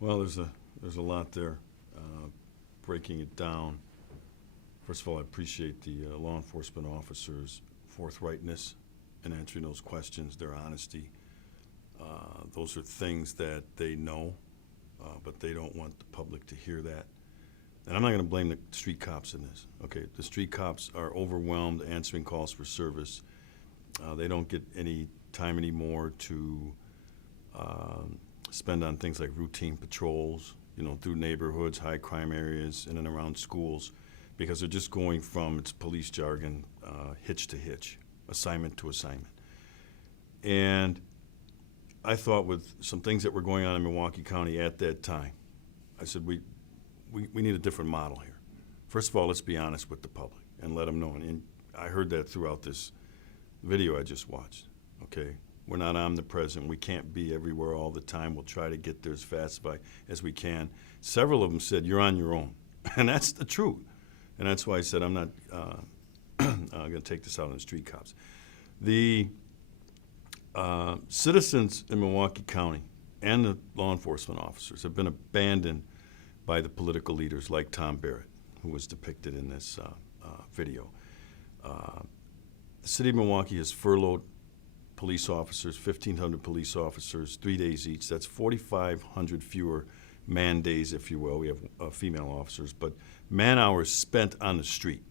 Well, there's a lot there. Breaking it down, first of all, I appreciate the law enforcement officers' forthrightness in answering those questions, their honesty. Those are things that they know, but they don't want the public to hear that. And I'm not going to blame the street cops in this. Okay, the street cops are overwhelmed answering calls for service. They don't get any time anymore to spend on things like routine patrols, through neighborhoods, high crime areas, in and around schools, because they're just going from, it's police jargon, hitch to hitch, assignment to assignment. And I thought with some things that were going on in Milwaukee County at that time, I said, we need a different model here. First of all, let's be honest with the public and let them know. And I heard that throughout this video I just watched, okay? We're not omnipresent. We can't be everywhere all the time. We'll try to get there as fast as we can. Several of them said, you're on your own. And that's the truth. And that's why I said I'm not going to take this out on the street cops. The citizens in Milwaukee County and the law enforcement officers have been abandoned by the political leaders like Tom Barrett, who was depicted in this video. The city of Milwaukee has furloughed police officers, 1,500 police officers, 3 days each. That's 4,500 fewer man days, if you will. We have female officers, but man hours spent on the street,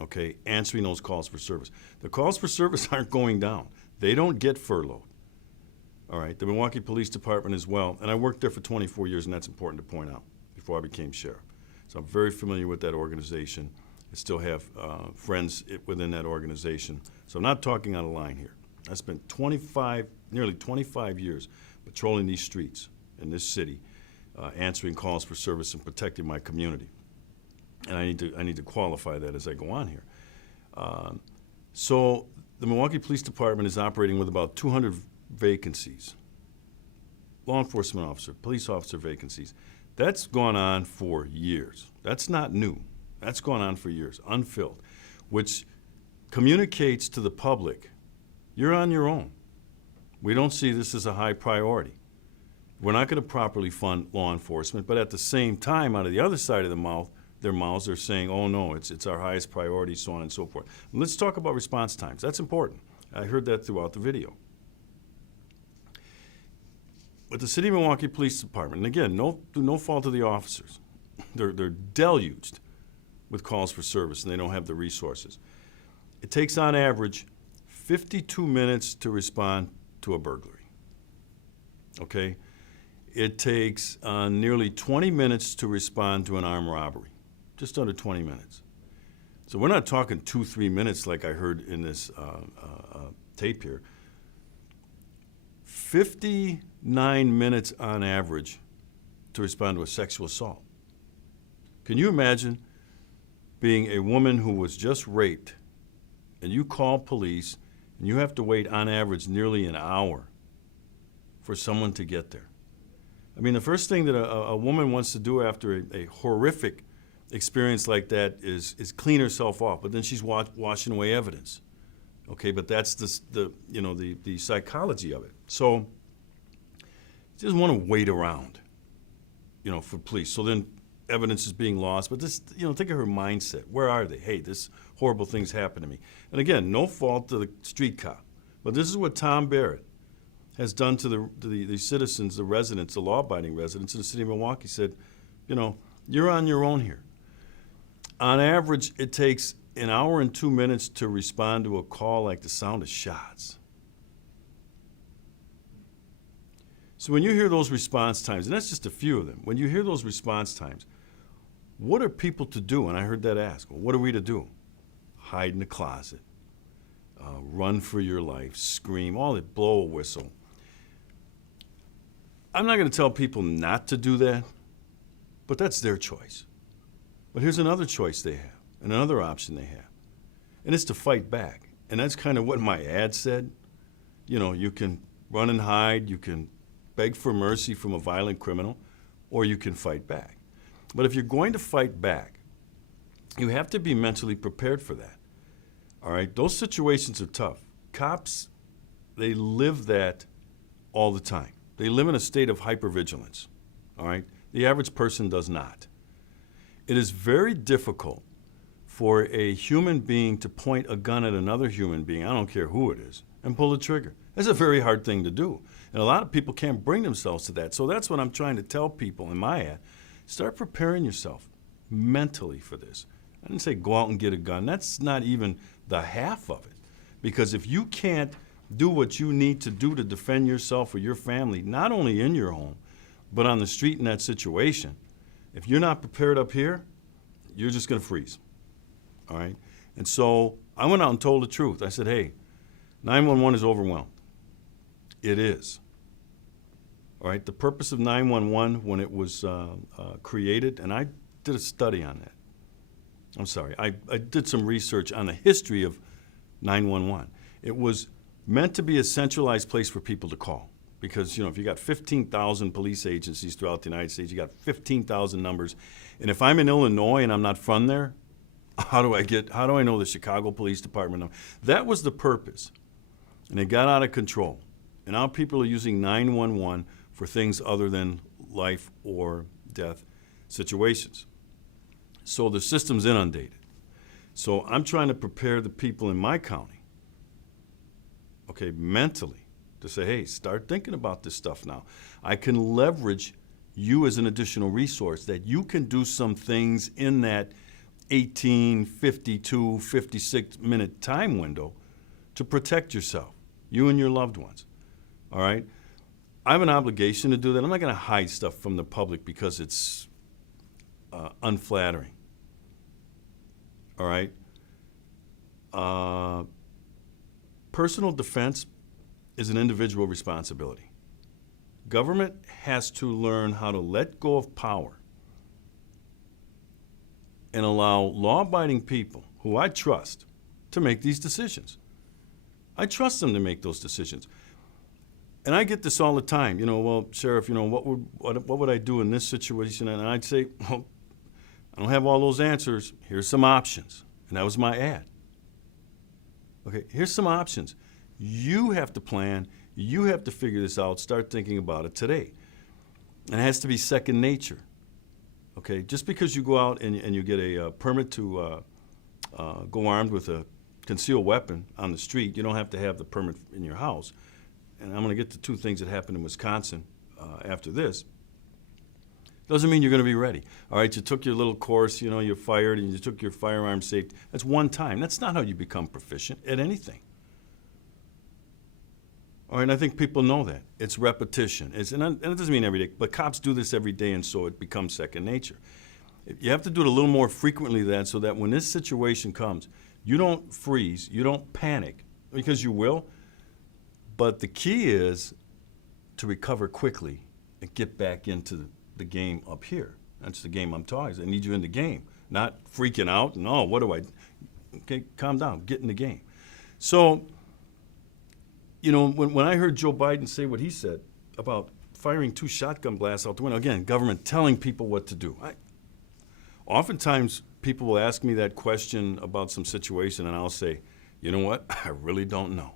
okay, answering those calls for service. The calls for service aren't going down. They don't get furloughed, all right? The Milwaukee Police Department as well, and I worked there for 24 years, and that's important to point out, before I became sheriff. So I'm very familiar with that organization. I still have friends within that organization. So I'm not talking out of line here. I spent nearly 25 years patrolling these streets in this city, answering calls for service and protecting my community. And I need to qualify that as I go on here. So the Milwaukee Police Department is operating with about 200 vacancies, law enforcement officer, police officer vacancies. That's gone on for years. That's not new. That's gone on for years, unfilled, which communicates to the public, you're on your own. We don't see this as a high priority. We're not going to properly fund law enforcement, but at the same time, out of the other side of their mouths, they're saying, oh no, it's our highest priority, so on and so forth. And let's talk about response times. That's important. I heard that throughout the video. With the City of Milwaukee Police Department, and again, no fault of the officers. They're deluged with calls for service, and they don't have the resources. It takes, on average, 52 minutes to respond to a burglary, okay? It takes nearly 20 minutes to respond to an armed robbery, just under 20 minutes. So we're not talking 2-3 minutes like I heard in this tape here. 59 minutes on average to respond to a sexual assault. Can you imagine being a woman who was just raped and you call police and you have to wait on average nearly an hour for someone to get there? I mean, the first thing that a woman wants to do after a horrific experience like that is clean herself off, but then she's washing away evidence. Okay, but that's the psychology of it. So she doesn't want to wait around, for police. So then evidence is being lost. But this, think of her mindset. Where are they? Hey, this horrible thing's happened to me. And again, no fault to the street cop. But this is what Tom Barrett has done to the citizens, the residents, the law-abiding residents in the city of Milwaukee. Said, you're on your own here. On average, it takes an hour and 2 minutes to respond to a call like the sound of shots. So when you hear those response times, and that's just a few of them, when you hear those response times, what are people to do? And I heard that asked, well, what are we to do? Hide in the closet, run for your life, scream, all that, blow a whistle. I'm not going to tell people not to do that, but that's their choice. But here's another choice they have, and another option they have, and it's to fight back. And that's kind of what my ad said. You can run and hide, you can beg for mercy from a violent criminal, or you can fight back. But if you're going to fight back, you have to be mentally prepared for that. All right? Those situations are tough. Cops, they live that all the time. They live in a state of hypervigilance. all right? The average person does not. It is very difficult for a human being to point a gun at another human being, I don't care who it is, and pull the trigger. That's a very hard thing to do. And a lot of people can't bring themselves to that. So that's what I'm trying to tell people in my ad. Start preparing yourself mentally for this. I didn't say go out and get a gun. That's not even the half of it. Because if you can't do what you need to do to defend yourself or your family, not only in your home, but on the street in that situation, if you're not prepared up here, you're just going to freeze. All right? And so I went out and told the truth. I said, hey, 911 is overwhelmed. It is. All right? The purpose of 911 when it was created, and I did a study on that. I'm sorry. I did some research on the history of 911. It was meant to be a centralized place for people to call. Because, if you got 15,000 police agencies throughout the United States, you got 15,000 numbers. And if I'm in Illinois and I'm not from there, how do I know the Chicago Police Department number? That was the purpose. And it got out of control. And now people are using 911 for things other than life or death situations. So the system's inundated. So I'm trying to prepare the people in my county, okay, mentally, to say, hey, start thinking about this stuff now. I can leverage you as an additional resource that you can do some things in that 18, 52, 56-minute time window to protect yourself, you and your loved ones, all right? I have an obligation to do that. I'm not going to hide stuff from the public because it's unflattering, all right? Personal defense is an individual responsibility. Government has to learn how to let go of power and allow law-abiding people who I trust to make these decisions. I trust them to make those decisions. And I get this all the time, well, Sheriff, what would I do in this situation? And I'd say, well, I don't have all those answers. Here's some options. And that was my ad. Okay, here's some options. You have to plan. You have to figure this out. Start thinking about it today. And it has to be second nature. Okay, just because you go out and you get a permit to go armed with a concealed weapon on the street, you don't have to have the permit in your house. And I'm going to get to two things that happened in Wisconsin after this. Doesn't mean you're going to be ready. All right, you took your little course, you fired and you took your firearm safety. That's one time. That's not how you become proficient at anything. All right, and I think people know that. It's repetition. And it doesn't mean every day, but cops do this every day, and so it becomes second nature. You have to do it a little more frequently than that so that when this situation comes, you don't freeze, you don't panic, because you will. But the key is to recover quickly and get back into the game up here. That's the game I'm talking about. I need you in the game, not freaking out. No, what do I? Okay, calm down. Get in the game. So, when I heard Joe Biden say what he said about firing 2 shotgun blasts out the window, again, government telling people what to do. Oftentimes, people will ask me that question about some situation, and I'll say, you know what? I really don't know.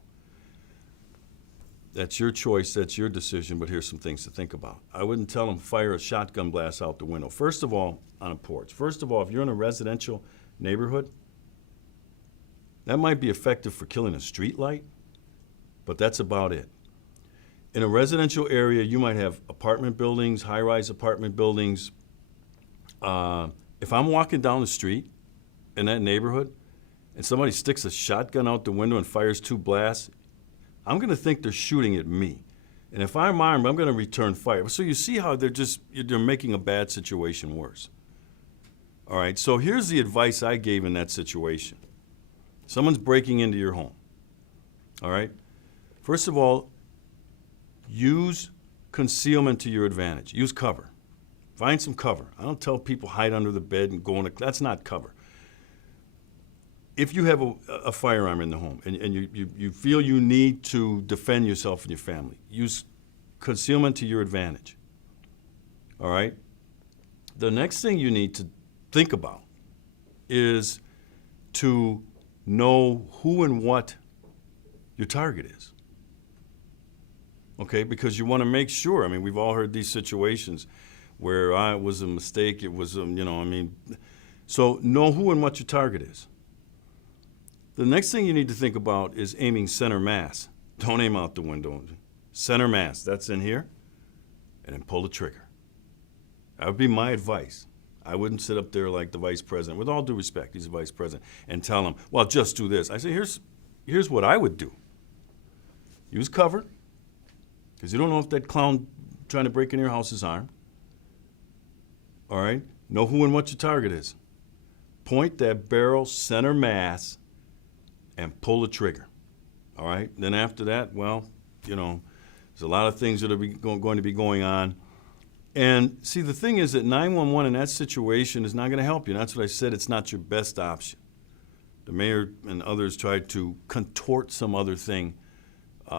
That's your choice, that's your decision, but here's some things to think about. I wouldn't tell them fire a shotgun blast out the window. First of all, on a porch. First of all, if you're in a residential neighborhood, that might be effective for killing a street light, but that's about it. In a residential area, you might have apartment buildings, high-rise apartment buildings. If I'm walking down the street in that neighborhood and somebody sticks a shotgun out the window and fires 2 blasts, I'm going to think they're shooting at me. And if I'm armed, I'm going to return fire. So you see how they're making a bad situation worse. All right, so here's the advice I gave in that situation. Someone's breaking into your home. All right? First of all, use concealment to your advantage. Use cover. Find some cover. I don't tell people hide under the bed and go in. That's not cover. If you have a firearm in the home and you feel you need to defend yourself and your family, use concealment to your advantage. All right? The next thing you need to think about is to know who and what your target is. Okay? Because you want to make sure, we've all heard these situations where it was a mistake. It was, so know who and what your target is. The next thing you need to think about is aiming center mass. Don't aim out the window. Center mass, that's in here, and then pull the trigger. That would be my advice. I wouldn't sit up there like the vice president, with all due respect, he's the vice president, and tell him, well, just do this. I say, here's what I would do. Use cover, because you don't know if that clown trying to break into your house is armed. All right? Know who and what your target is. Point that barrel center mass and pull the trigger. All right? Then after that, well, there's a lot of things that are going to be going on. And see, the thing is that 911 in that situation is not going to help you. And that's what I said. It's not your best option. The mayor and others tried to contort some other thing,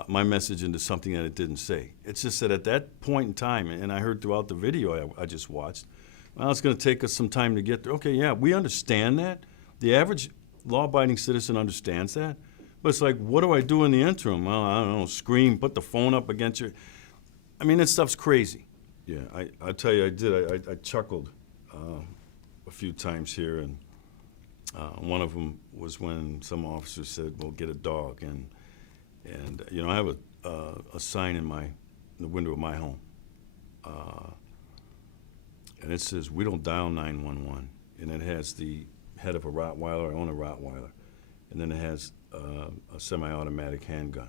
my message, into something that it didn't say. It's just that at that point in time, and I heard throughout the video I just watched, well, it's going to take us some time to get there. Okay, yeah, we understand that. The average law-abiding citizen understands that. But it's like, what do I do in the interim? Well, I don't know, scream, put the phone up against your... that stuff's crazy. Yeah, I tell you, I did. I chuckled a few times here, and one of them was when some officer said, well, get a dog. And I have a sign in the window of my home. And it says, we don't dial 911. And it has the head of a Rottweiler. I own a Rottweiler. And then it has a semi-automatic handgun.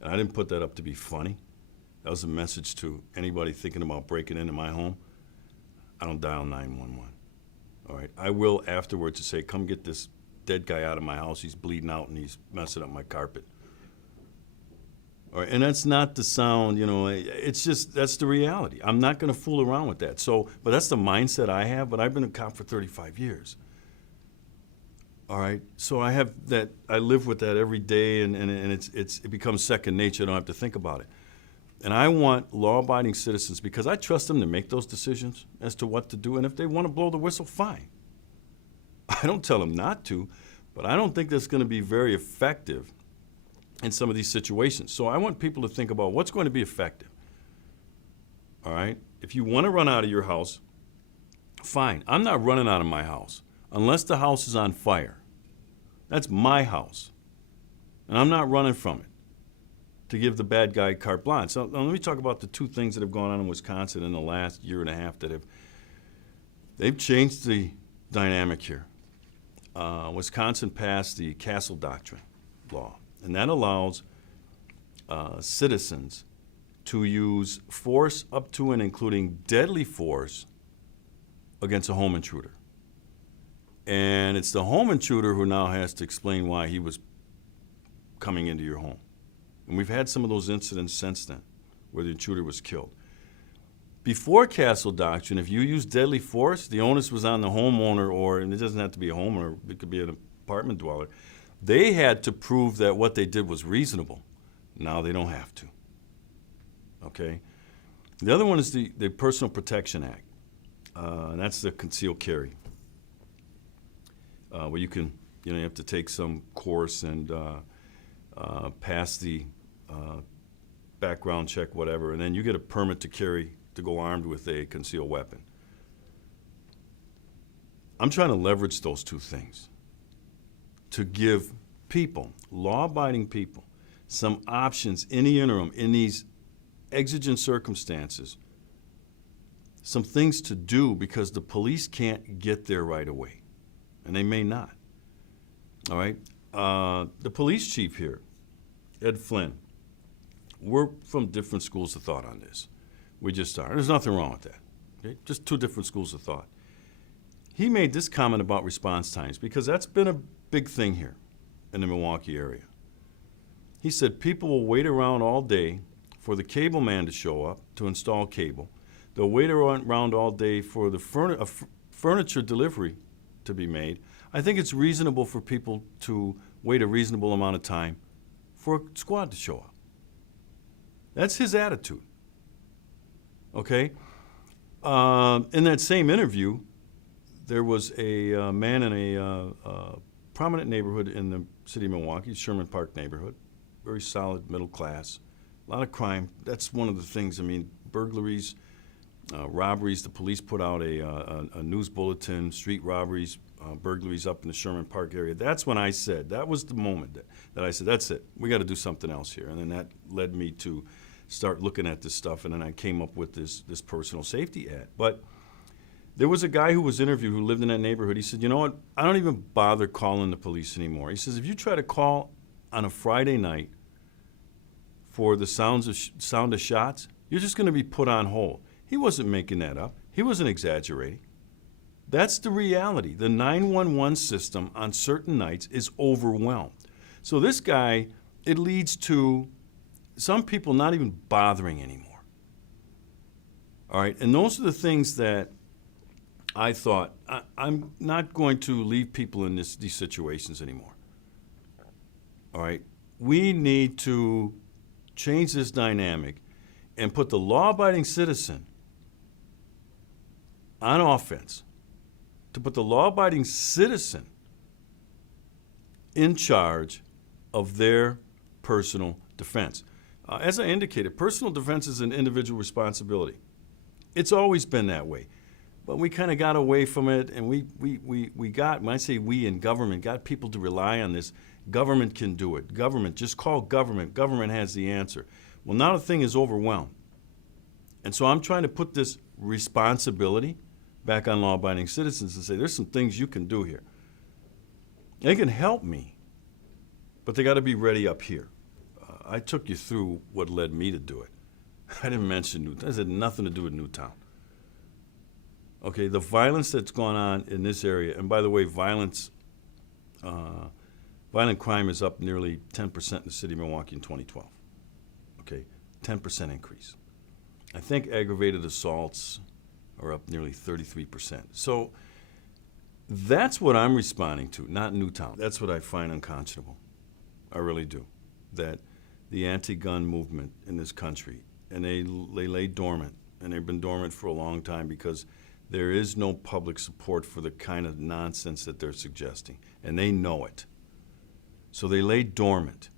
And I didn't put that up to be funny. That was a message to anybody thinking about breaking into my home. I don't dial 911. All right? I will afterwards to say, come get this dead guy out of my house. He's bleeding out and he's messing up my carpet. All right? And that's not the sound, it's just, that's the reality. I'm not going to fool around with that. But that's the mindset I have, but I've been a cop for 35 years. All right, so I have that. I live with that every day, and it becomes second nature. I don't have to think about it. And I want law-abiding citizens, because I trust them to make those decisions as to what to do. And if they want to blow the whistle, fine. I don't tell them not to, but I don't think that's going to be very effective in some of these situations. So I want people to think about what's going to be effective. All right, if you want to run out of your house, fine. I'm not running out of my house unless the house is on fire. That's my house, and I'm not running from it to give the bad guy carte blanche. So now let me talk about the two things that have gone on in Wisconsin in the last year and a half they've changed the dynamic here. Wisconsin passed the Castle Doctrine law, and that allows citizens to use force up to and including deadly force against a home intruder. And it's the home intruder who now has to explain why he was coming into your home. And we've had some of those incidents since then where the intruder was killed. Before Castle Doctrine, if you use deadly force, the onus was on the homeowner, and it doesn't have to be a homeowner, it could be an apartment dweller. They had to prove that what they did was reasonable. Now they don't have to. Okay? The other one is the Personal Protection Act. And that's the concealed carry. Where you can, you have to take some course and pass the background check, whatever, and then you get a permit to carry, to go armed with a concealed weapon. I'm trying to leverage those two things to give people, law-abiding people, some options in the interim, in these exigent circumstances, some things to do, because the police can't get there right away. And they may not. All right? The police chief here, Ed Flynn, we're from different schools of thought on this. We just are. There's nothing wrong with that. Okay? Just two different schools of thought. He made this comment about response times, because that's been a big thing here in the Milwaukee area. He said people will wait around all day for the cable man to show up to install cable. They'll wait around all day for the furniture delivery to be made. I think it's reasonable for people to wait a reasonable amount of time for a squad to show up. That's his attitude. Okay? In that same interview, there was a man in a prominent neighborhood in the city of Milwaukee, Sherman Park neighborhood, very solid middle class, a lot of crime. That's one of the things, burglaries, robberies. The police put out a news bulletin, street robberies, burglaries up in the Sherman Park area. That's when I said, that was the moment that I said, that's it. We got to do something else here. And then that led me to start looking at this stuff, and then I came up with this personal safety ad. But there was a guy who was interviewed who lived in that neighborhood. He said, you know what, I don't even bother calling the police anymore. He says, if you try to call on a Friday night for the sound of shots, you're just going to be put on hold. He wasn't making that up. He wasn't exaggerating. That's the reality. The 911 system on certain nights is overwhelmed. So this guy, it leads to some people not even bothering anymore. All right, and those are the things that I thought, I'm not going to leave people in these situations anymore. All right, we need to change this dynamic and put the law-abiding citizen on offense, to put the law-abiding citizen in charge of their personal defense. As I indicated, personal defense is an individual responsibility. It's always been that way. But we kind of got away from it, and we got, when I say we in government, got people to rely on this. Government can do it. Government, just call government. Government has the answer. Well, now the thing is overwhelmed. And so I'm trying to put this responsibility back on law-abiding citizens and say, there's some things you can do here. They can help me, but they got to be ready up here. I took you through what led me to do it. I didn't mention Newtown. This had nothing to do with Newtown. Okay, the violence that's gone on in this area, and by the way, violent crime is up nearly 10% in the city of Milwaukee in 2012. Okay, 10% increase. I think aggravated assaults are up nearly 33%. So that's what I'm responding to, not Newtown. That's what I find unconscionable. I really do. That the anti-gun movement in this country, and they lay dormant, and they've been dormant for a long time because there is no public support for the kind of nonsense that they're suggesting, and they know it. So they lay dormant.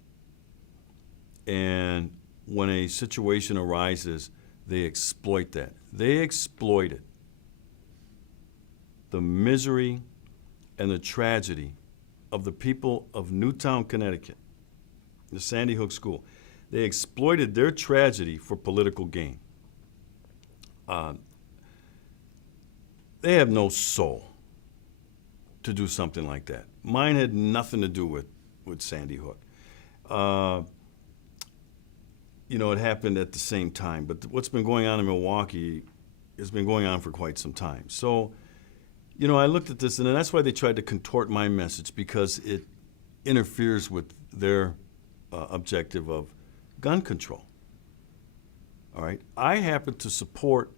And when a situation arises, they exploit that. They exploited the misery and the tragedy of the people of Newtown, Connecticut, the Sandy Hook School. They exploited their tragedy for political gain. They have no soul to do something like that. Mine had nothing to do with Sandy Hook. You know, it happened at the same time, but what's been going on in Milwaukee has been going on for quite some time. So, you know, I looked at this, and that's why they tried to contort my message, because it interferes with their objective of gun control. All right? I happen to support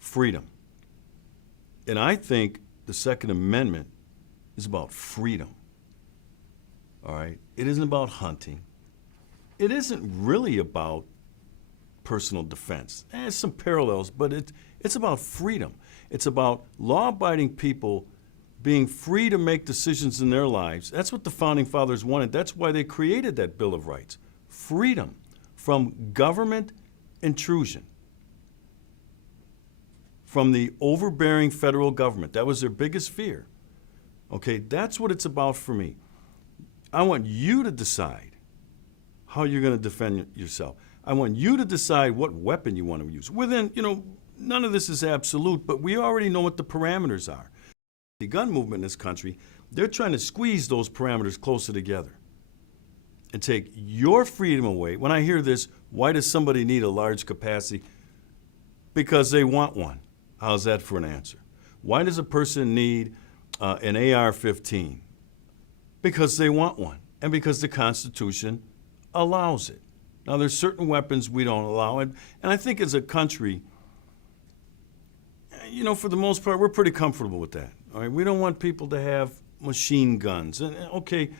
freedom. And I think the Second Amendment is about freedom. All right? It isn't about hunting. It isn't really about personal defense. There's some parallels, but it's about freedom. It's about law-abiding people being free to make decisions in their lives. That's what the Founding Fathers wanted. That's why they created that Bill of Rights. Freedom from government intrusion, from the overbearing federal government. That was their biggest fear. Okay, that's what it's about for me. I want you to decide how you're going to defend yourself. I want you to decide what weapon you want to use. Within, you know, none of this is absolute, but we already know what the parameters are. The gun movement in this country, they're trying to squeeze those parameters closer together and take your freedom away. When I hear this, why does somebody need a large capacity? Because they want one. How's that for an answer? Why does a person need an AR-15? Because they want one, and because the Constitution allows it. Now, there's certain weapons we don't allow, and I think as a country, you know, for the most part, we're pretty comfortable with that. All right, we don't want people to have machine guns. And okay,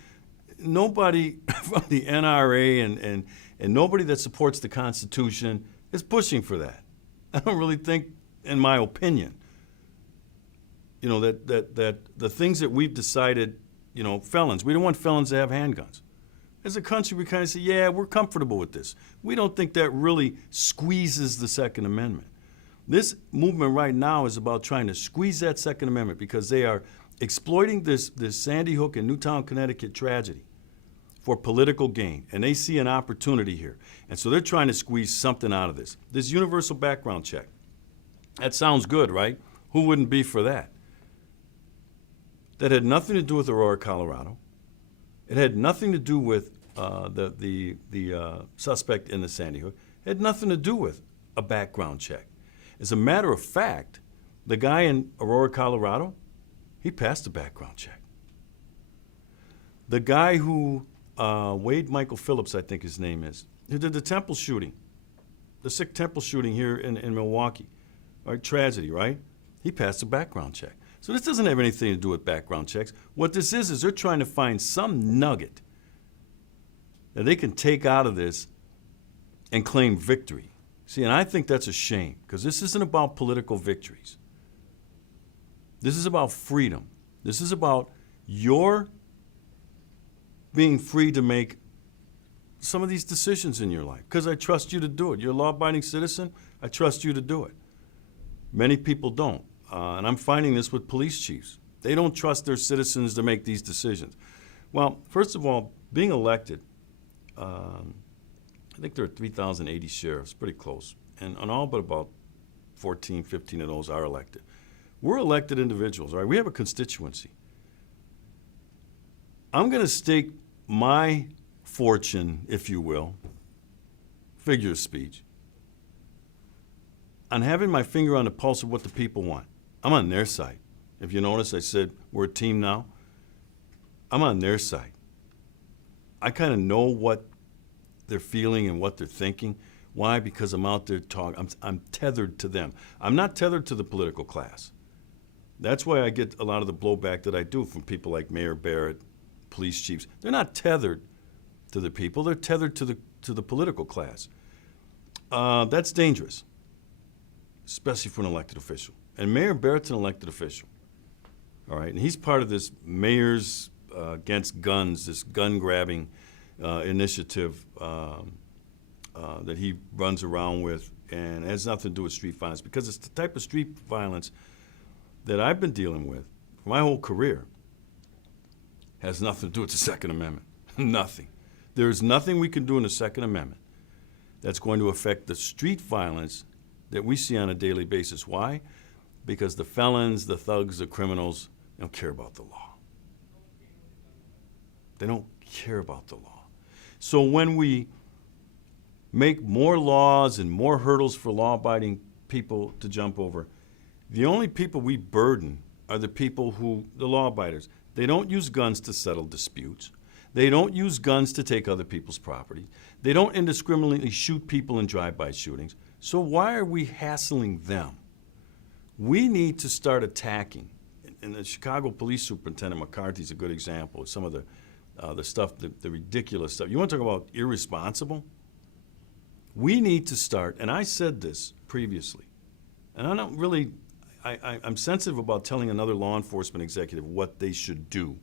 nobody from the NRA and nobody that supports the Constitution is pushing for that. I don't really think, in my opinion, you know, that the things that we've decided, you know, felons, we don't want felons to have handguns. As a country, we kind of say, yeah, we're comfortable with this. We don't think that really squeezes the Second Amendment. This movement right now is about trying to squeeze that Second Amendment because they are exploiting this Sandy Hook and Newtown, Connecticut tragedy for political gain, and they see an opportunity here. And so they're trying to squeeze something out of this. This universal background check. That sounds good, right? Who wouldn't be for that? That had nothing to do with Aurora, Colorado. It had nothing to do with the suspect in the Sandy Hook. It had nothing to do with a background check. As a matter of fact, the guy in Aurora, Colorado, he passed the background check. The guy who, Wade Michael Phillips, I think his name is, who did the temple shooting, the Sikh temple shooting here in Milwaukee, right? Tragedy, right? He passed the background check. So this doesn't have anything to do with background checks. What this is they're trying to find some nugget that they can take out of this and claim victory. See, and I think that's a shame, because this isn't about political victories. This is about freedom. This is about your being free to make some of these decisions in your life, because I trust you to do it. You're a law-abiding citizen. I trust you to do it. Many people don't, and I'm finding this with police chiefs. They don't trust their citizens to make these decisions. Well, first of all, being elected, I think there are 3,080 sheriffs, pretty close, and all but about 14, 15 of those are elected. We're elected individuals, right? We have a constituency. I'm going to stake my fortune, if you will, figure of speech, on having my finger on the pulse of what the people want. I'm on their side. If you notice, I said we're a team now. I'm on their side. I kind of know what they're feeling and what they're thinking. Why? Because I'm out there talking. I'm tethered to them. I'm not tethered to the political class. That's why I get a lot of the blowback that I do from people like Mayor Barrett, police chiefs. They're not tethered to the people. They're tethered to the political class. That's dangerous, especially for an elected official. And Mayor Barrett's an elected official, all right? And he's part of this Mayors Against Guns, this gun-grabbing initiative that he runs around with, and it has nothing to do with street violence, because it's the type of street violence that I've been dealing with for my whole career. Has nothing to do with the Second Amendment. Nothing. There is nothing we can do in the Second Amendment that's going to affect the street violence that we see on a daily basis. Why? Because the felons, the thugs, the criminals don't care about the law. They don't care about the law. So when we make more laws and more hurdles for law-abiding people to jump over, the only people we burden are the people who, the law-abiders. They don't use guns to settle disputes. They don't use guns to take other people's property. They don't indiscriminately shoot people in drive-by shootings. So why are we hassling them? We need to start attacking. And the Chicago Police Superintendent McCarthy is a good example of some of the stuff, the ridiculous stuff. You want to talk about irresponsible? We need to start, and I said this previously, and I don't really, I'm sensitive about telling another law enforcement executive what they should do,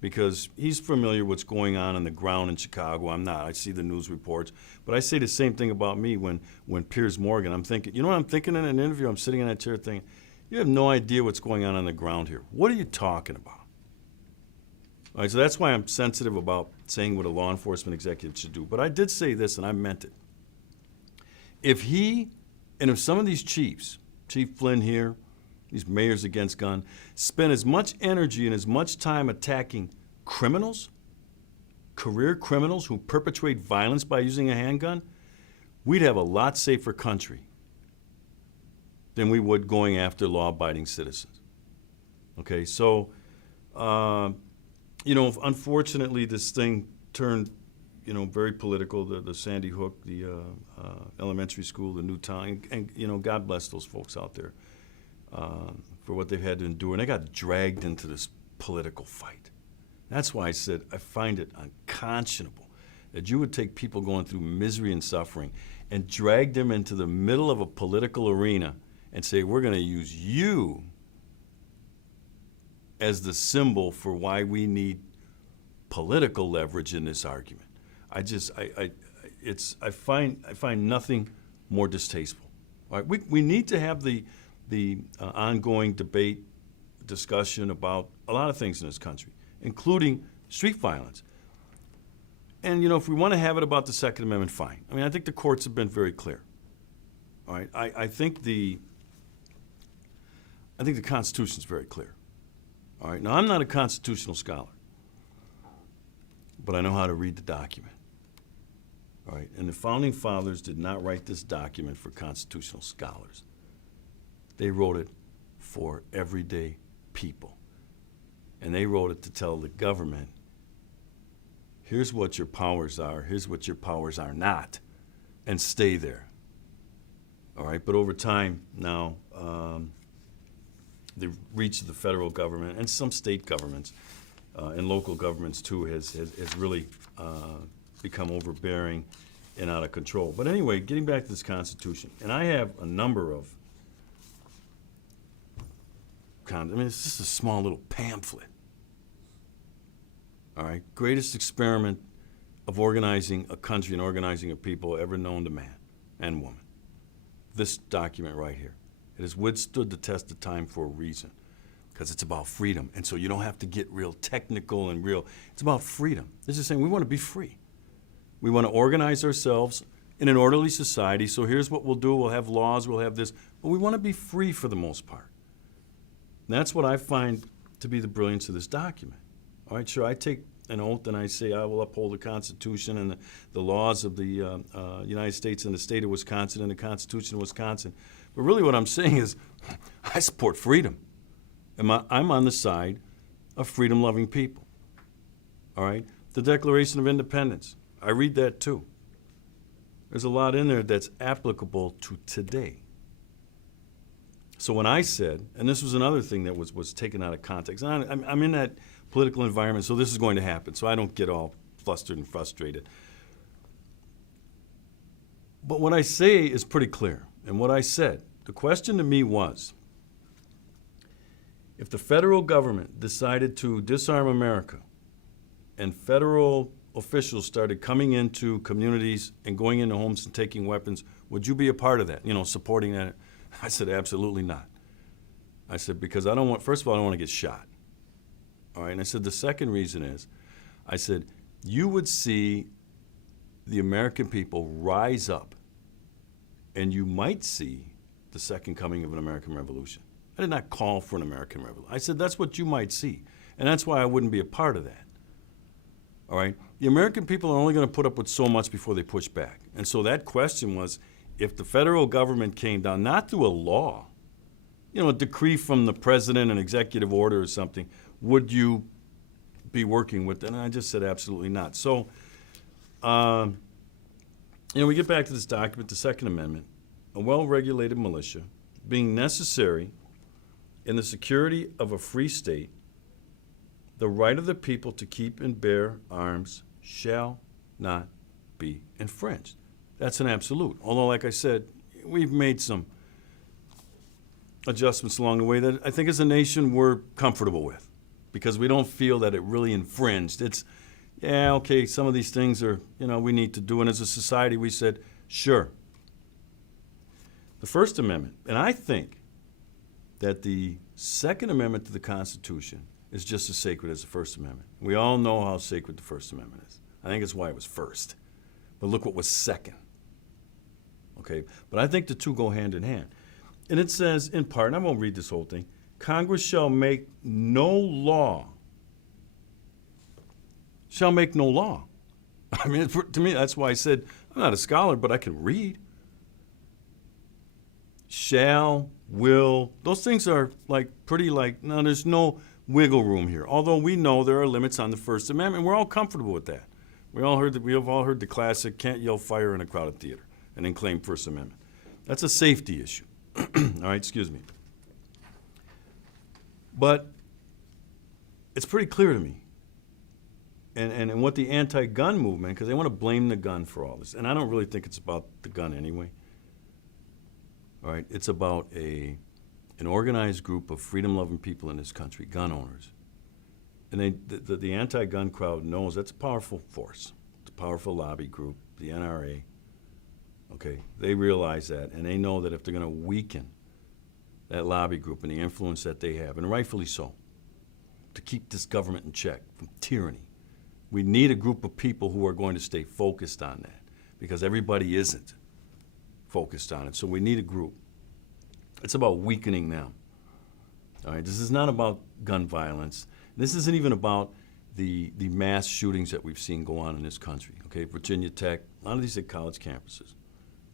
because he's familiar with what's going on the ground in Chicago. I'm not. I see the news reports. But I say the same thing about me when Piers Morgan, I'm thinking, you know what I'm thinking in an interview? I'm sitting in that chair thinking, you have no idea what's going on the ground here. What are you talking about? All right, so that's why I'm sensitive about saying what a law enforcement executive should do. But I did say this, and I meant it. If some of these chiefs, Chief Flynn here, these mayors against gun, spend as much energy and as much time attacking criminals, career criminals who perpetrate violence by using a handgun, we'd have a lot safer country than we would going after law-abiding citizens. Okay, so, unfortunately, this thing turned, very political, the Sandy Hook, the elementary school, the Newtown, and God bless those folks out there for what they've had to endure. And they got dragged into this political fight. That's why I said I find it unconscionable that you would take people going through misery and suffering and drag them into the middle of a political arena and say, we're going to use you as the symbol for why we need political leverage in this argument. I find nothing more distasteful. All right? We need to have the ongoing debate, discussion about a lot of things in this country, including street violence. And, if we want to have it about the Second Amendment, fine. I mean, I think the courts have been very clear. All right? I think the Constitution's very clear. All right? Now, I'm not a constitutional scholar, but I know how to read the document. All right? And the Founding Fathers did not write this document for constitutional scholars. They wrote it for everyday people. And they wrote it to tell the government, here's what your powers are, here's what your powers are not, and stay there. All right? But over time now, the reach of the federal government and some state governments and local governments too has really become overbearing and out of control. But anyway, getting back to this Constitution, and I have a number of, it's just a small little pamphlet. All right, greatest experiment of organizing a country and organizing a people ever known to man and woman. This document right here. It has withstood the test of time for a reason, because it's about freedom. And so you don't have to get real technical and real. It's about freedom. This is saying we want to be free. We want to organize ourselves in an orderly society. So here's what we'll do. We'll have laws. We'll have this. But we want to be free for the most part. And that's what I find to be the brilliance of this document. All right, sure, I take an oath and I say I will uphold the Constitution and the laws of the United States and the state of Wisconsin and the Constitution of Wisconsin. But really what I'm saying is I support freedom. I'm on the side of freedom-loving people. All right? The Declaration of Independence, I read that too. There's a lot in there that's applicable to today. So when I said, and this was another thing that was taken out of context, and I'm in that political environment, so this is going to happen, so I don't get all flustered and frustrated. But what I say is pretty clear. And what I said, the question to me was, if the federal government decided to disarm America and federal officials started coming into communities and going into homes and taking weapons, would you be a part of that, supporting that? I said, absolutely not. I said, because first of all, I don't want to get shot. All right, and I said, the second reason is, I said, you would see the American people rise up and you might see the second coming of an American Revolution. I did not call for an American Revolution. I said, that's what you might see. And that's why I wouldn't be a part of that. All right? The American people are only going to put up with so much before they push back. And so that question was, if the federal government came down, not through a law, a decree from the president, an executive order or something, would you be working with them? And I just said absolutely not. So, we get back to this document, the Second Amendment, a well-regulated militia being necessary in the security of a free state, the right of the people to keep and bear arms shall not be infringed. That's an absolute. Although, like I said, we've made some adjustments along the way that I think as a nation we're comfortable with, because we don't feel that it really infringed. It's, okay, some of these things are, we need to do. And as a society, we said, sure. The First Amendment, and I think that the Second Amendment to the Constitution is just as sacred as the First Amendment. We all know how sacred the First Amendment is. I think it's why it was first. But look what was second. Okay, but I think the two go hand in hand. And it says, in part, and I won't read this whole thing, Congress shall make no law. Shall make no law. I mean, to me, that's why I said, I'm not a scholar, but I can read. Shall, will, those things are no, there's no wiggle room here. Although we know there are limits on the First Amendment. We're all comfortable with that. We have all heard the classic, can't yell fire in a crowded theater and then claim First Amendment. That's a safety issue. All right, excuse me. But it's pretty clear to me. And what the anti-gun movement, because they want to blame the gun for all this, and I don't really think it's about the gun anyway. All right, it's about an organized group of freedom-loving people in this country, gun owners. And the anti-gun crowd knows that's a powerful force. It's a powerful lobby group, the NRA. Okay, they realize that, and they know that if they're going to weaken that lobby group and the influence that they have, and rightfully so, to keep this government in check from tyranny, we need a group of people who are going to stay focused on that, because everybody isn't focused on it. So we need a group. It's about weakening them. All right, this is not about gun violence. This isn't even about the mass shootings that we've seen go on in this country. Okay, Virginia Tech, a lot of these are college campuses.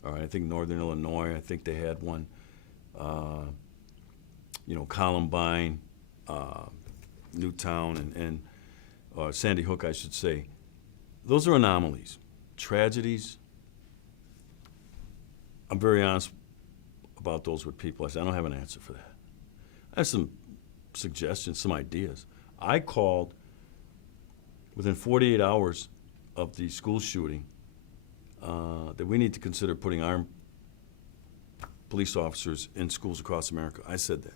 All right, I think Northern Illinois, I think they had one. Columbine, Newtown, and Sandy Hook, I should say. Those are anomalies, tragedies. I'm very honest about those with people. I say, I don't have an answer for that. I have some suggestions, some ideas. I called within 48 hours of the school shooting that we need to consider putting armed police officers in schools across America. I said that.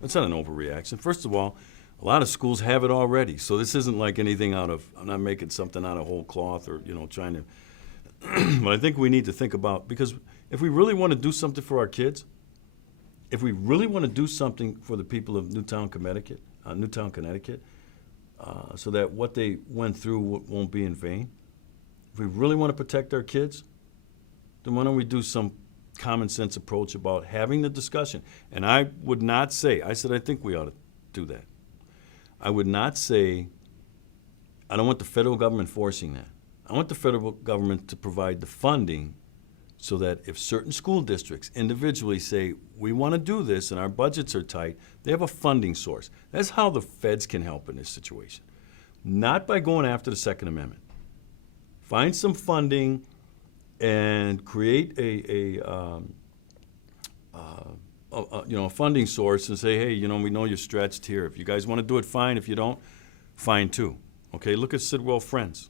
That's not an overreaction. First of all, a lot of schools have it already, so this isn't like anything I'm not making something out of whole cloth or, trying to, but I think we need to think about, because if we really want to do something for our kids, if we really want to do something for the people of Newtown, Connecticut, so that what they went through won't be in vain, if we really want to protect our kids, then why don't we do some common sense approach about having the discussion? And I would not say, I said I think we ought to do that. I would not say, I don't want the federal government forcing that. I want the federal government to provide the funding so that if certain school districts individually say, we want to do this and our budgets are tight, they have a funding source. That's how the feds can help in this situation. Not by going after the Second Amendment. Find some funding and create a funding source and say, hey, we know you're stretched here. If you guys want to do it, fine. If you don't, fine too. Okay, look at Sidwell Friends,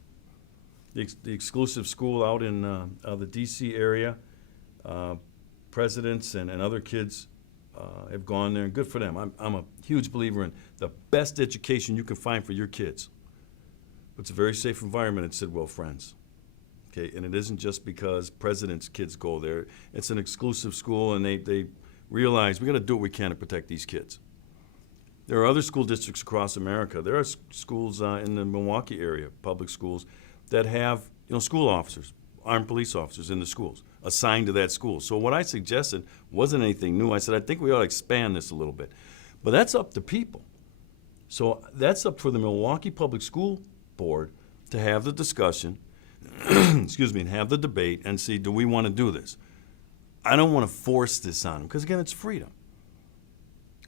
the exclusive school out in the D.C. area. Presidents and other kids have gone there, and good for them. I'm a huge believer in the best education you can find for your kids. It's a very safe environment at Sidwell Friends. Okay, and it isn't just because presidents' kids go there. It's an exclusive school, and they realize we got to do what we can to protect these kids. There are other school districts across America. There are schools in the Milwaukee area, public schools, that have school officers, armed police officers in the schools, assigned to that school. So what I suggested wasn't anything new. I said, I think we ought to expand this a little bit. But that's up to people. So that's up for the Milwaukee Public School Board to have the discussion, and have the debate and see, do we want to do this? I don't want to force this on them, because again, it's freedom.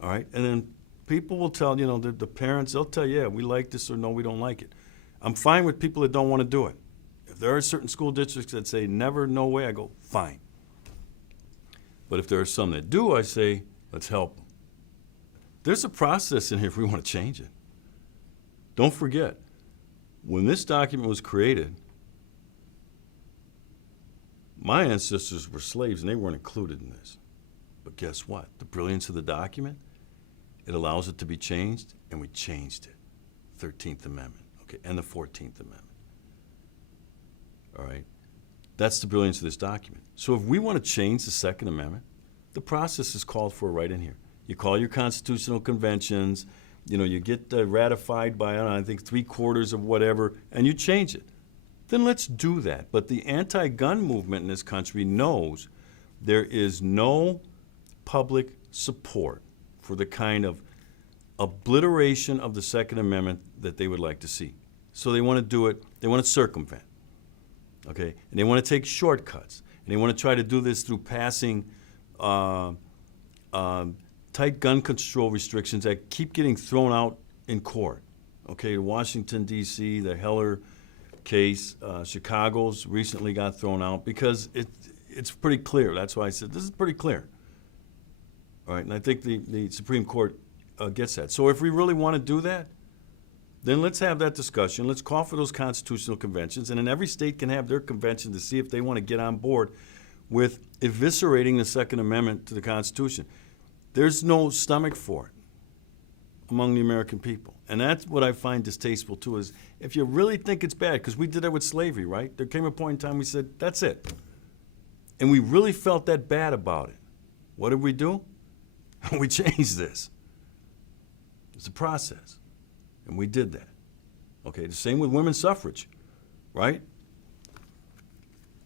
All right? And then people will tell, the parents, they'll tell you, yeah, we like this, or no, we don't like it. I'm fine with people that don't want to do it. If there are certain school districts that say never, no way, I go, fine. But if there are some that do, I say, let's help them. There's a process in here if we want to change it. Don't forget, when this document was created, my ancestors were slaves and they weren't included in this. But guess what? The brilliance of the document, it allows it to be changed, and we changed it. 13th Amendment, okay, and the 14th Amendment. All right? That's the brilliance of this document. So if we want to change the Second Amendment, the process is called for right in here. You call your constitutional conventions, you get ratified by, I think, 3/4 of whatever, and you change it. Then let's do that. But the anti-gun movement in this country knows there is no public support for the kind of obliteration of the Second Amendment that they would like to see. So they want to do it, they want to circumvent, okay? And they want to take shortcuts. And they want to try to do this through passing tight gun control restrictions that keep getting thrown out in court. Okay, Washington, D.C., the Heller case, Chicago's recently got thrown out because it's pretty clear. That's why I said this is pretty clear. All right, and I think the Supreme Court gets that. So if we really want to do that, then let's have that discussion. Let's call for those constitutional conventions, and then every state can have their convention to see if they want to get on board with eviscerating the Second Amendment to the Constitution. There's no stomach for it among the American people. And that's what I find distasteful, too, is if you really think it's bad, because we did that with slavery, right? There came a point in time we said, that's it. And we really felt that bad about it. What did we do? We changed this. It's a process. And we did that. Okay, the same with women's suffrage, right?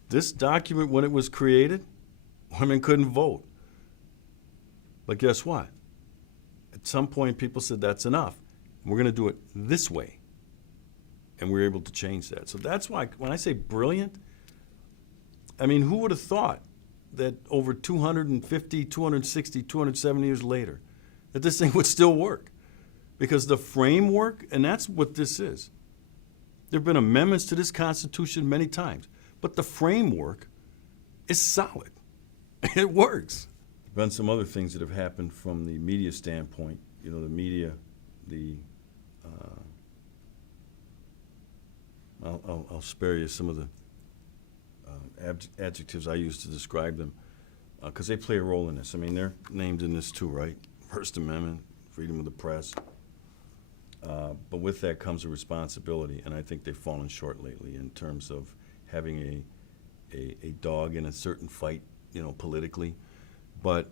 This document, when it was created, women couldn't vote. But guess what? At some point, people said, that's enough. We're going to do it this way. And we were able to change that. So that's why, when I say brilliant, I mean, who would have thought that over 250, 260, 270 years later, that this thing would still work? Because the framework, and that's what this is. There have been amendments to this Constitution many times, but the framework is solid. It works. There have been some other things that have happened from the media standpoint. You know, the media, I'll spare you some of the adjectives I use to describe them, because they play a role in this. I mean, they're named in this too, right? First Amendment, freedom of the press. But with that comes a responsibility, and I think they've fallen short lately in terms of having a dog in a certain fight, you know, politically. But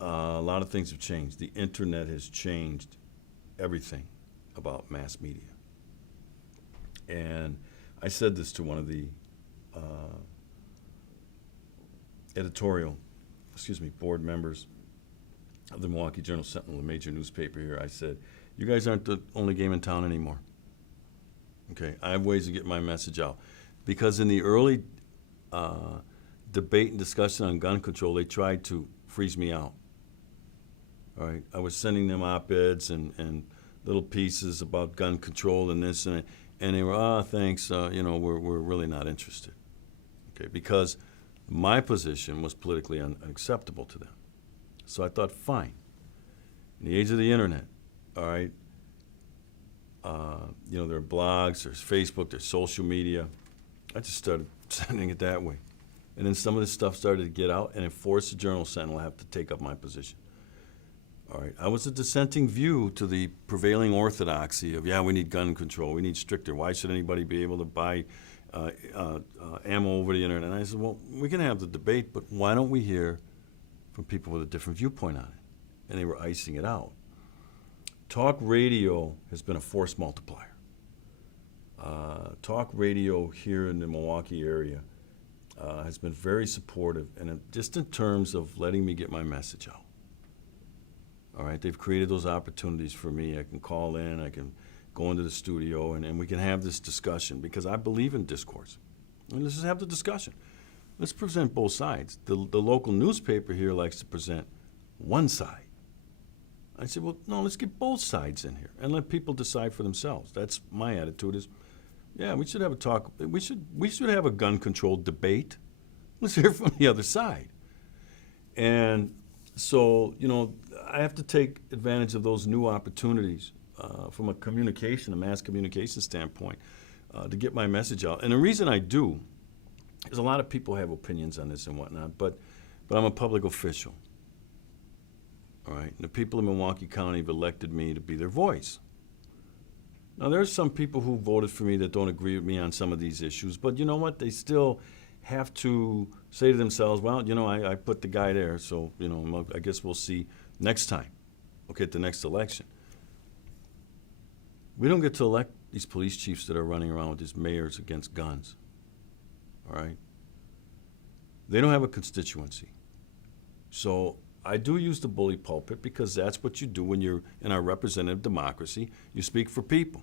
a lot of things have changed. The internet has changed everything about mass media. And I said this to one of the board members of the Milwaukee Journal-Sentinel, a major newspaper here. I said, you guys aren't the only game in town anymore. Okay, I have ways to get my message out. Because in the early debate and discussion on gun control, they tried to freeze me out. All right, I was sending them op-eds and little pieces about gun control and this and they were, thanks, you know, we're really not interested. Okay, because my position was politically unacceptable to them. So I thought, fine. In the age of the internet, all right, you know, there are blogs, there's Facebook, there's social media. I just started sending it that way. And then some of this stuff started to get out, and it forced the Journal-Sentinel to have to take up my position. All right, I was a dissenting view to the prevailing orthodoxy of, yeah, we need gun control, we need stricter. Why should anybody be able to buy ammo over the internet? And I said, well, we can have the debate, but why don't we hear from people with a different viewpoint on it? And they were icing it out. Talk radio has been a force multiplier. Talk radio here in the Milwaukee area has been very supportive, and just in terms of letting me get my message out. All right, they've created those opportunities for me. I can call in, I can go into the studio, and we can have this discussion, because I believe in discourse. And let's just have the discussion. Let's present both sides. The local newspaper here likes to present one side. I said, well, no, let's get both sides in here and let people decide for themselves. That's my attitude is, yeah, we should have a talk. We should have a gun control debate. Let's hear from the other side. And so, you know, I have to take advantage of those new opportunities from a mass communication standpoint to get my message out. And the reason I do is a lot of people have opinions on this and whatnot, but I'm a public official. All right, and the people of Milwaukee County have elected me to be their voice. Now, there's some people who voted for me that don't agree with me on some of these issues, but you know what? They still have to say to themselves, well, you know, I put the guy there, so, you know, I guess we'll see next time, okay, at the next election. We don't get to elect these police chiefs that are running around with these mayors against guns, all right? They don't have a constituency. So I do use the bully pulpit because that's what you do when you're in our representative democracy. You speak for people.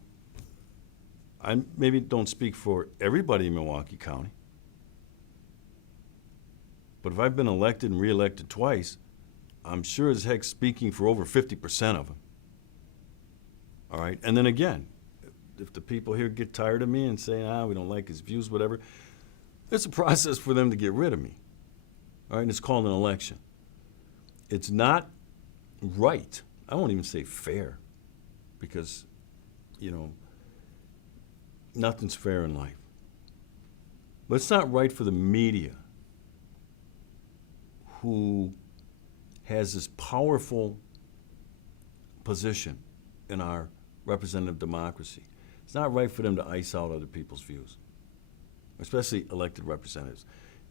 I maybe don't speak for everybody in Milwaukee County, but if I've been elected and reelected twice, I'm sure as heck speaking for over 50% of them. All right, and then again, if the people here get tired of me and say, we don't like his views, whatever, it's a process for them to get rid of me. All right, and it's called an election. It's not right. I won't even say fair, because, you know, nothing's fair in life. But it's not right for the media, who has this powerful position in our representative democracy. It's not right for them to ice out other people's views, especially elected representatives.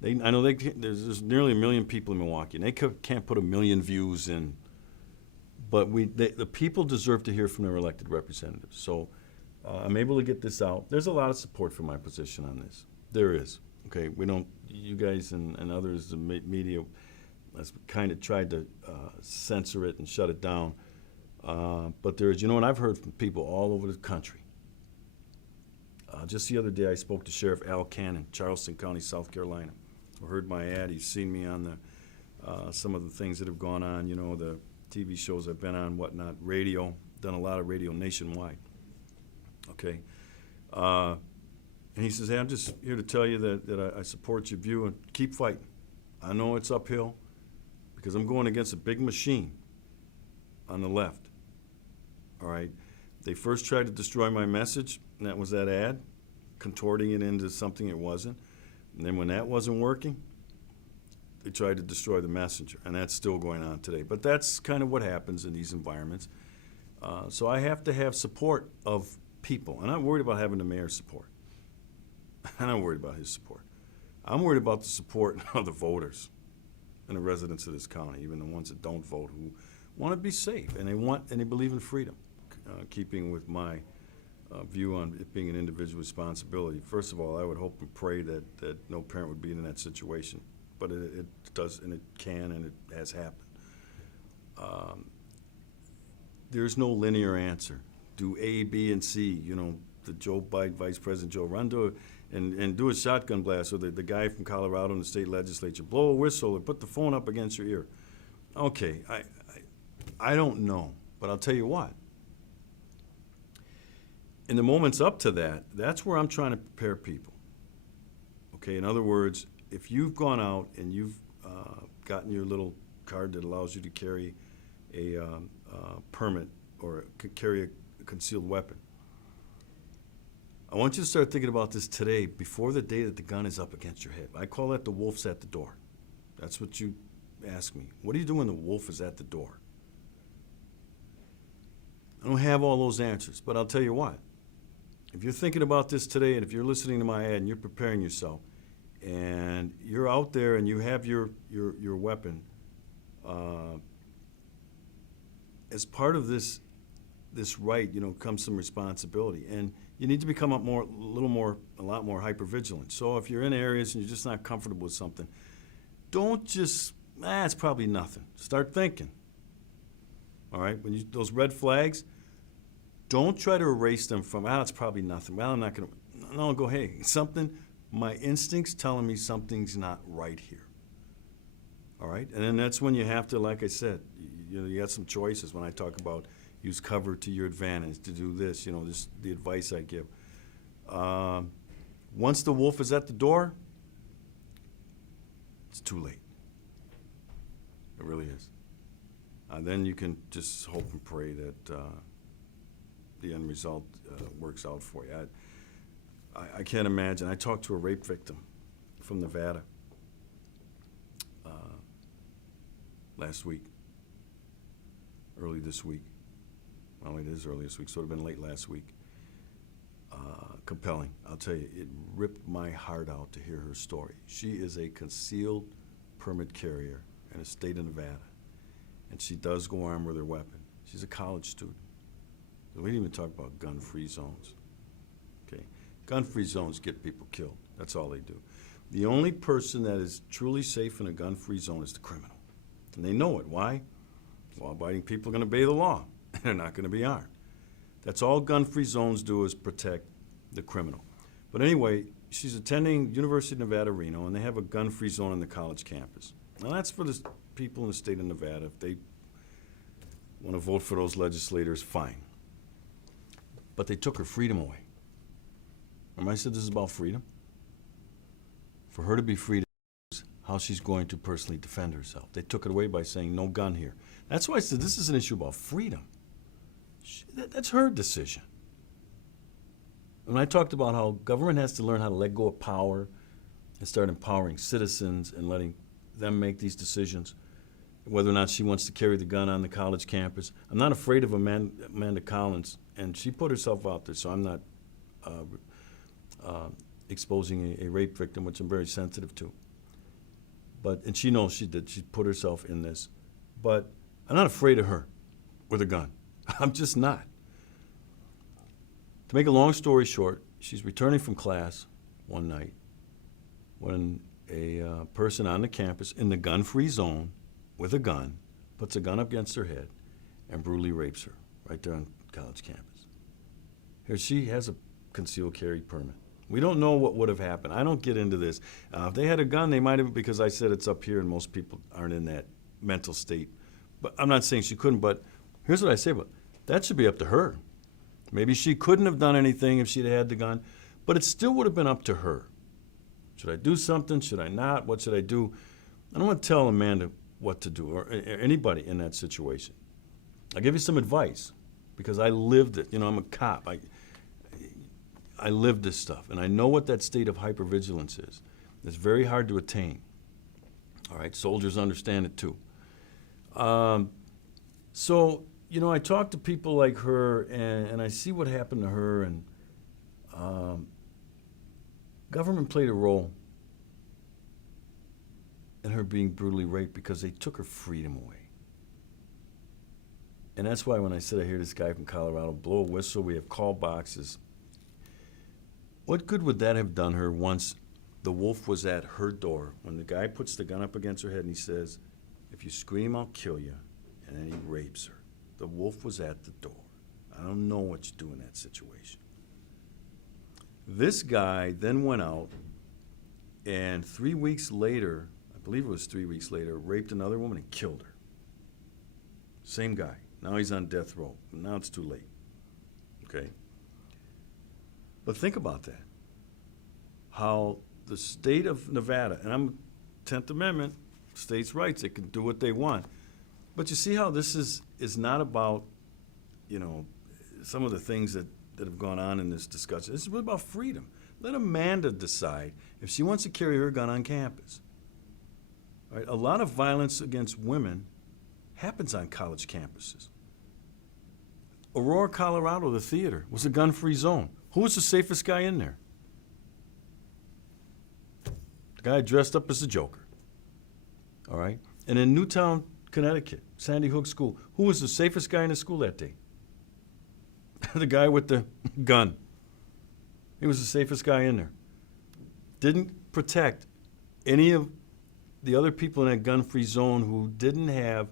I know there's nearly 1 million people in Milwaukee, and they can't put 1 million views in. But the people deserve to hear from their elected representatives. So I'm able to get this out. There's a lot of support for my position on this. There is. Okay, you guys and others, the media, has kind of tried to censor it and shut it down. But there is, and I've heard from people all over the country. Just the other day, I spoke to Sheriff Al Cannon, Charleston County, South Carolina, who heard my ad. He's seen me on some of the things that have gone on, the TV shows I've been on, whatnot, radio, done a lot of radio nationwide. Okay. And he says, hey, I'm just here to tell you that I support your view and keep fighting. I know it's uphill because I'm going against a big machine on the left. All right. They first tried to destroy my message, and that was that ad, contorting it into something it wasn't. And then when that wasn't working, they tried to destroy the messenger, and that's still going on today. But that's kind of what happens in these environments. So I have to have support of people, and I'm worried about having the mayor's support. I'm not worried about his support. I'm worried about the support of the voters and the residents of this county, even the ones that don't vote, who want to be safe, and they believe in freedom. Keeping with my view on it being an individual responsibility. First of all, I would hope and pray that no parent would be in that situation, but it does, and it can, and it has happened. There's no linear answer. Do A, B, and C. The Joe Biden, Vice President Joe, run to and do a shotgun blast, or the guy from Colorado in the state legislature, blow a whistle or put the phone up against your ear. Okay, I don't know, but I'll tell you what. In the moments up to that, that's where I'm trying to prepare people. Okay, in other words, if you've gone out and you've gotten your little card that allows you to carry a permit or carry a concealed weapon, I want you to start thinking about this today before the day that the gun is up against your head. I call that the wolf's at the door. That's what you ask me. What do you do when the wolf is at the door? I don't have all those answers, but I'll tell you what. If you're thinking about this today, and if you're listening to my ad and you're preparing yourself, and you're out there and you have your weapon, as part of this right, comes some responsibility, and you need to become a lot more hypervigilant. So if you're in areas and you're just not comfortable with something, don't just, it's probably nothing. Start thinking. All right, those red flags, don't try to erase them from, it's probably nothing. Well, I'm not going to, no, go, hey, my instinct's telling me something's not right here. All right, and then that's when you have to, like I said, you got some choices when I talk about use cover to your advantage, to do this, this the advice I give. Once the wolf is at the door, it's too late. It really is. Then you can just hope and pray that the end result works out for you. I can't imagine. I talked to a rape victim from Nevada last week, early this week. Well, it is early this week, so it would have been late last week. Compelling. I'll tell you, it ripped my heart out to hear her story. She is a concealed permit carrier in the state of Nevada, and she does go armed with her weapon. She's a college student. We didn't even talk about gun-free zones. Okay, gun-free zones get people killed. That's all they do. The only person that is truly safe in a gun-free zone is the criminal, and they know it. Why? Law-abiding people are going to obey the law. They're not going to be armed. That's all gun-free zones do, is protect the criminal. But anyway, she's attending University of Nevada, Reno, and they have a gun-free zone on the college campus. Now that's for the people in the state of Nevada. If they want to vote for those legislators, fine. But they took her freedom away. Remember I said this is about freedom? For her to be free to choose how she's going to personally defend herself. They took it away by saying no gun here. That's why I said this is an issue about freedom. That's her decision. When I talked about how government has to learn how to let go of power and start empowering citizens and letting them make these decisions, whether or not she wants to carry the gun on the college campus. I'm not afraid of Amanda Collins, and she put herself out there, so I'm not exposing a rape victim, which I'm very sensitive to. and she knows she did. She put herself in this. But I'm not afraid of her with a gun. I'm just not. To make a long story short, she's returning from class one night when a person on the campus in the gun-free zone with a gun puts a gun up against her head and brutally rapes her right there on college campus. Here she has a concealed carry permit. We don't know what would have happened. I don't get into this. If they had a gun, they might have, because I said it's up here and most people aren't in that mental state. But I'm not saying she couldn't, but here's what I say, but that should be up to her. Maybe she couldn't have done anything if she'd had the gun, but it still would have been up to her. Should I do something? Should I not? What should I do? I don't want to tell Amanda what to do, or anybody in that situation. I'll give you some advice, because I lived it. You know, I'm a cop. I lived this stuff, and I know what that state of hypervigilance is. It's very hard to attain. All right, soldiers understand it too. So, you know, I talk to people like her, and I see what happened to her, and government played a role in her being brutally raped because they took her freedom away. And that's why when I said I hear this guy from Colorado blow a whistle, we have call boxes. What good would that have done her once the wolf was at her door, when the guy puts the gun up against her head and he says, if you scream, I'll kill you, and then he rapes her. The wolf was at the door. I don't know what you do in that situation. This guy then went out and 3 weeks later, I believe it was 3 weeks later, raped another woman and killed her. Same guy. Now he's on death row. Now it's too late. Okay? But think about that. How the state of Nevada, and I'm 10th Amendment, states' rights, they can do what they want. But you see how this is not about, you know, some of the things that have gone on in this discussion. This is really about freedom. Let Amanda decide if she wants to carry her gun on campus. Right? A lot of violence against women happens on college campuses. Aurora, Colorado, the theater, was a gun-free zone. Who was the safest guy in there? The guy dressed up as a Joker. All right? And in Newtown, Connecticut, Sandy Hook School, who was the safest guy in the school that day? The guy with the gun. He was the safest guy in there. Didn't protect any of the other people in that gun-free zone who didn't have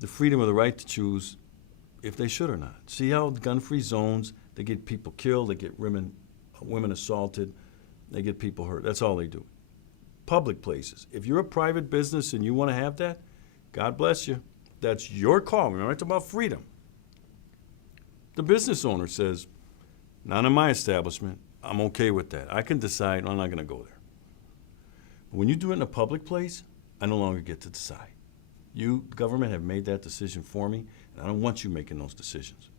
the freedom or the right to choose if they should or not. See how gun-free zones, they get people killed, they get women assaulted, they get people hurt. That's all they do. Public places. If you're a private business and you want to have that, God bless you. That's your call. Remember, it's about freedom. The business owner says, not in my establishment. I'm okay with that. I can decide I'm not going to go there. But when you do it in a public place, I no longer get to decide. You, government, have made that decision for me, and I don't want you making those decisions.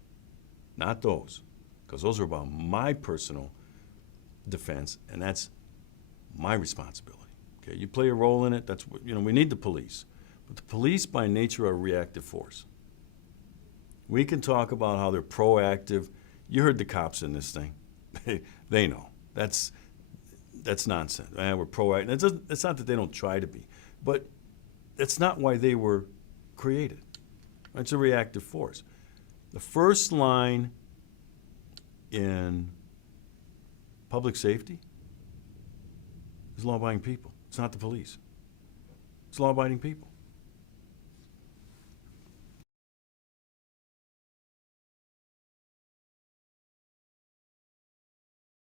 Not those, because those are about my personal defense, and that's my responsibility. Okay, you play a role in it. That's what, we need the police, but the police by nature are a reactive force. We can talk about how they're proactive. You heard the cops in this thing. They know. That's nonsense. We're proactive. It's not that they don't try to be, but that's not why they were created. It's a reactive force. The first line in public safety is law-abiding people. It's not the police. It's law-abiding people.